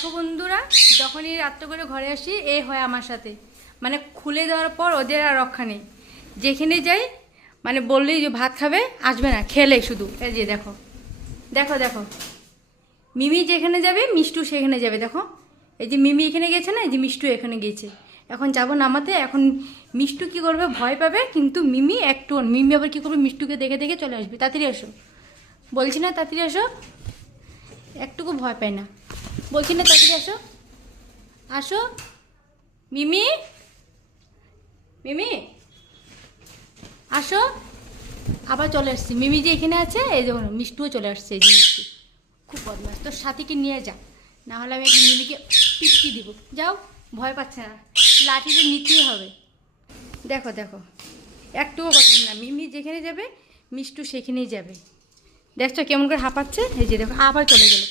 দেখো বন্ধুরা, যখনই রাত্রে করে ঘরে আসি এই হয় আমার সাথে। মানে খুলে দেওয়ার পর ওদের আর রক্ষা নেই। যেখানে যাই মানে বললেই যে ভাত খাবে, আসবে না, খেলে শুধু। এই যে দেখো দেখো দেখো, মিমি যেখানে যাবে মিষ্টু সেখানে যাবে। দেখো এই যে মিমি এখানে গেছে না, এই যে মিষ্টু এখানে গেছে। এখন যাবো নামাতে। এখন মিষ্টু কি করবে, ভয় পাবে, কিন্তু মিমি মিমি আবার কী করবে, মিষ্টুকে দেখে দেখে চলে আসবে। তাড়াতাড়ি আসো বলছি না, তাড়াতাড়ি আসো। একটুকু ভয় পায় না, বলছি না, তাড়াতাড়ি আসো। আসো মিমি, মিমি আসো। আবার চলে আসছি। মিমি যে এখানে আছে, এই দেখুন মিষ্টুও চলে আসছে। এই যে মিষ্টু খুব বদমাস, তোর সাথীকে নিয়ে যা, না হলে আমি একদিন মিমিকে পিটকি দিব। যাও, ভয় পাচ্ছে না, লাঠিটা নিতেই হবে। দেখো দেখো, একটুও কথা না। মিমি যেখানে যাবে মিষ্টু সেখানেই যাবে। দেখছো কেমন করে হাঁপাচ্ছে। এই যে দেখো আবার চলে গেল।